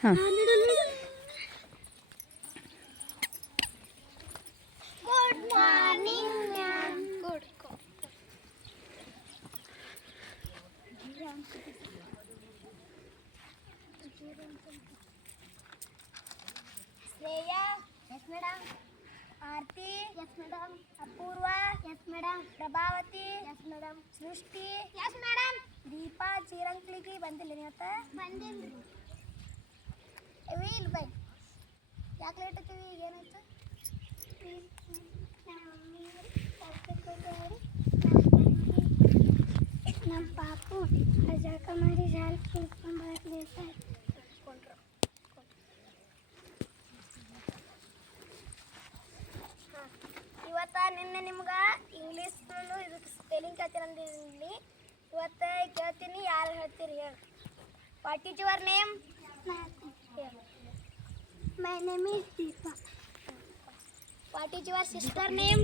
ಹಾಂ good morning ma'am. Good Shreya. Yes madam. Aarti. Yes madam. Apoorva. Yes madam. Prabhavati. Yes madam. Srishti. Yes madam. Deepa ಚೀರಂಕ್ಲಿಗೆ ಬಂದಿಲ್ಲ ನೀವತ್ತ? ಬಂದಿಲ್ಲ. ಇಲ್ಲಿ ಬೈ. ಯಾಕೆ ಲೇಟ್ ಆಯ್ತೀವಿ? ಈಗ ಏನಾಯ್ತು? ನಮ್ಮ ಪಾಪು ಜಳಕ ಮಾಡಿ ಜಾಲಿ ಕುತ್ಕೊಂಡು ಬರಕ್ಕೆ ಲೇಟ್ ಆಯ್ತು. ಇವತ್ತ ನಿನ್ನೆ ನಿಮ್ಗೆ ಇಂಗ್ಲೀಷ್ ಇದಕ್ಕೆ ಸ್ಪೆಲ್ಲಿಂಗ್ ಕೇಳ್ತೀನಿ. ಇವತ್ತು ಕೇಳ್ತೀನಿ, ಯಾರು ಹೇಳ್ತೀರಿ ಹೇಳಿ. What is your name? My name is Deepa. What is your sister name?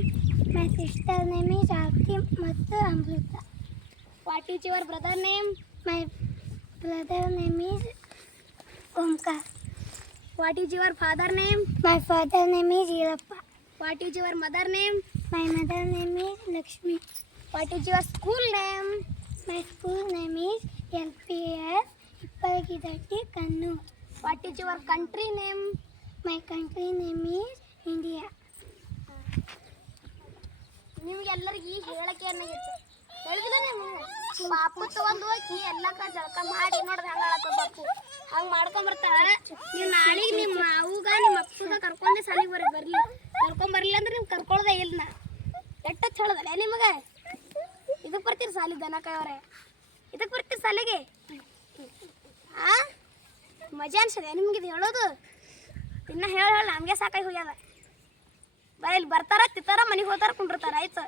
My sister name is Aarti ಮತ್ತು Amrita. What is your brother name? My brother name is Omkara. What is your father name? My father name is Eerappa. What is your mother name? My mother name is Lakshmi. What is your school name? My school name is LPS Ippalgidatti, Kannur. What is your country name? My country name is India. ನಿಮಗೆಲ್ಲರಿಗೆ ಈ ಹೇಳಕ್ಕೆ ಏನಾಗಿತ್ತು ಹೇಳಿದಿಲ್ಲ? ನೀವು ಪಾಪು ತಗೊಂಡು ಹೋಗಿ ಎಲ್ಲ ಜಳಕ ಮಾಡಿ ನೋಡ್ರಿ ಹಂಗೆ ಆಳತ್ತ ಪಾಪು ಹಂಗೆ ಮಾಡ್ಕೊಂಬರ್ತಾಳೆ. ನೀವು ನಾಳೆಗೆ ನಿಮ್ಮ ಅವ್ಗ ನಿಮ್ಮ ಅಪ್ಪಗ ಕರ್ಕೊಂಡೆ ಸಾಲಿಗೆ ಬರ್ಲಿ ಕರ್ಕೊಂಬರ್ಲಿಲ್ಲ ಅಂದ್ರೆ ನೀವು ಕರ್ಕೊಳ್ಳೋದೇ ಇಲ್ಲ. ನಾ ಎಟ್ಟ ಹೇಳದಲ್ಲ ನಿಮಗೆ. ಇದಕ್ಕೆ ಬರ್ತೀರಿ ಸಾಲಿ ದನಕಾಯವ್ರೆ? ಇದಕ್ಕೆ ಬರ್ತೀರಿ ಸಾಲಿಗೆ? ಆ ಮಜಾ ಅನ್ಸದೆ ನಿಮ್ಗೆ ಇದು ಹೇಳೋದು? ಇನ್ನು ಹೇಳ ನಮಗೆ ಸಾಕಾಗಿ ಹೋಗ್ಯದ. ಇಲ್ಲಿ ಬರ್ತಾರ ತಿತ್ತಾರ ಮನೆಗೆ ಹೋಗ್ತಾರ ಕುಂಡಿರ್ತಾರ ಆಯ್ತು.